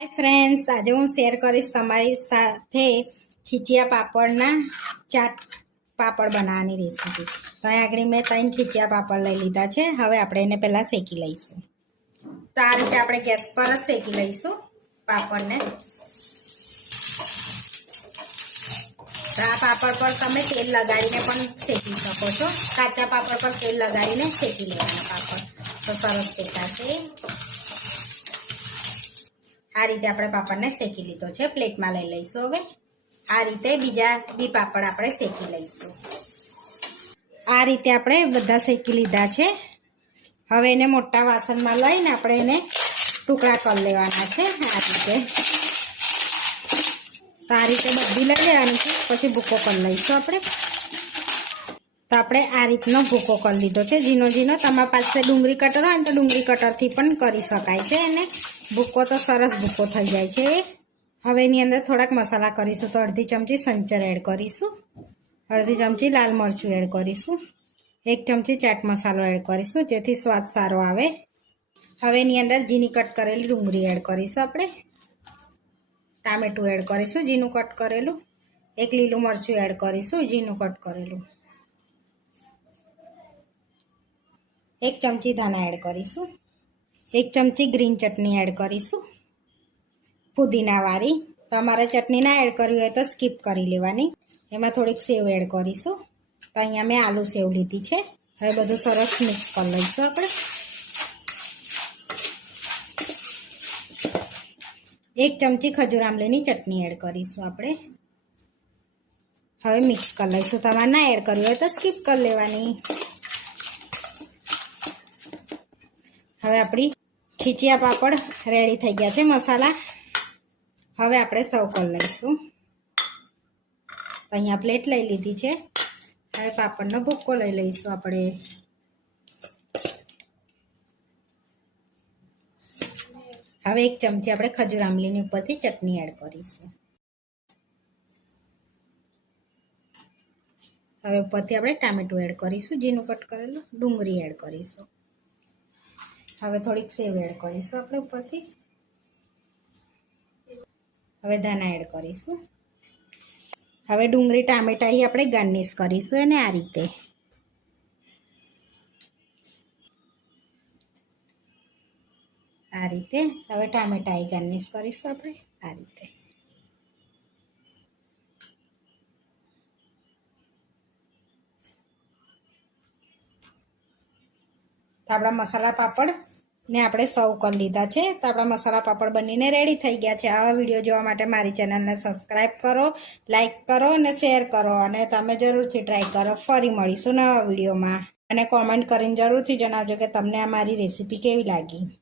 Hi friends આજે હું share કરીશ તમારી સાથે ખીચિયા પાપડના ચાટ પાપડ બનાવવાની રેસીપી તો અહીં આગળ મેં ત્રણ ખીચિયા પાપડ લઈ લીધા છે. હવે આપણે એને પહેલાં શેકી લઈશું. તો આ રીતે આપણે ગેસ પર જ શેકી લઈશું પાપડને. આ પાપડ પર તમે તેલ લગાડીને પણ શેકી શકો છો. કાચા પાપડ પર તેલ લગાડીને શેકી લેવાના પાપડ. તો સરસ શેકાશે આ રીતે આપણે પાપડને શેકી લીધો છે. પ્લેટમાં લઈ લઈશું હવે. આ રીતે બીજા બી પાપડ આપણે શેકી લઈશું. આ રીતે આપણે બધા શેકી લીધા છે. હવે એને મોટા વાસણમાં લઈને આપણે એને ટુકડા કરી લેવાના છે. આ રીતે. તો આ રીતે બધી લઈ લેવાની છે. પછી ભૂકો કરી લઈશું આપણે. તો આપણે આ રીતનો ભૂકો કરી લીધો છે. ઝીનો ઝીનો તમારા પાસે ડુંગળી કટર હોય તો ડુંગળી કટરથી પણ કરી શકાય છે અને ભૂકો તો સરસ ભૂકો થઈ જાય છે. હવે એની અંદર થોડાક મસાલા કરીશું તો અડધી ચમચી સંચર એડ કરીશું. અડધી ચમચી લાલ મરચું એડ કરીશું. એક ચમચી ચાટ મસાલો એડ કરીશું જેથી સ્વાદ સારો આવે. હવે એની અંદર ઝીની કટ કરેલી ડુંગળી એડ કરીશું આપણે. ટામેટું એડ કરીશું ઝીનું કટ કરેલું. એક લીલું મરચું એડ કરીશું ઝીનું કટ કરેલું. એક ચમચી ધાણા એડ કરીશું. એક ચમચી ગ્રીન ચટણી એડ કરીશું. પુદીનાવાળી તમારે ચટણી ના એડ કરવી હોય તો સ્કીપ કરી લેવાની. એમાં થોડીક સેવ એડ કરીશું. તો અહીંયા મેં આલુ સેવ લીધી છે. હવે બધું સરસ મિક્સ કરી લઈશું આપણે. એક ચમચી ખજૂર આમલીની ચટણી એડ કરીશું આપણે. હવે મિક્સ કરી લઈશું. તમારે ના એડ કરવી હોય તો સ્કીપ કરી લેવાની. હવે આપણી ખીચિયા પાપડ રેડી થઈ ગયા છે, મસાલા. હવે આપણે સર્વ કરી લઈશું. અહીંયા પ્લેટ લઈ લીધી છે. હવે પાપડનો ભૂક્કો લઈ લઈશું આપણે. હવે એક ચમચી આપણે ખજૂર આંબલીની ઉપરથી ચટણી એડ કરીશું. હવે ઉપરથી આપણે ટામેટું એડ કરીશું જીનું કટ કરેલું ડુંગળી એડ કરીશું. હવે થોડીક સેવ એડ કરીશું આપણે ઉપરથી. હવે ધાણા એડ કરીશું. હવે ડુંગળી, ટામેટા આપણે ગાર્નિશ કરીશું અને આ રીતે. આ રીતે. હવે ટામેટા ગાર્નિશ કરીશું આપણે. આ રીતે. તો આપણા મસાલા પાપડ ને આપણે સર્વ કરી લીધા છે. તો આપણા મસાલા પાપડ બનીને રેડી થઈ ગયા છે. આવા વીડિયો જોવા માટે મારી ચેનલને સબસ્ક્રાઈબ કરો લાઇક કરો અને શેર કરો. અને તમે જરૂરથી ટ્રાય કરો. ફરી મળીશું નવા વિડીયોમાં. અને કોમેન્ટ કરીને જરૂરથી જણાવજો કે તમને આ મારી રેસીપી કેવી લાગી.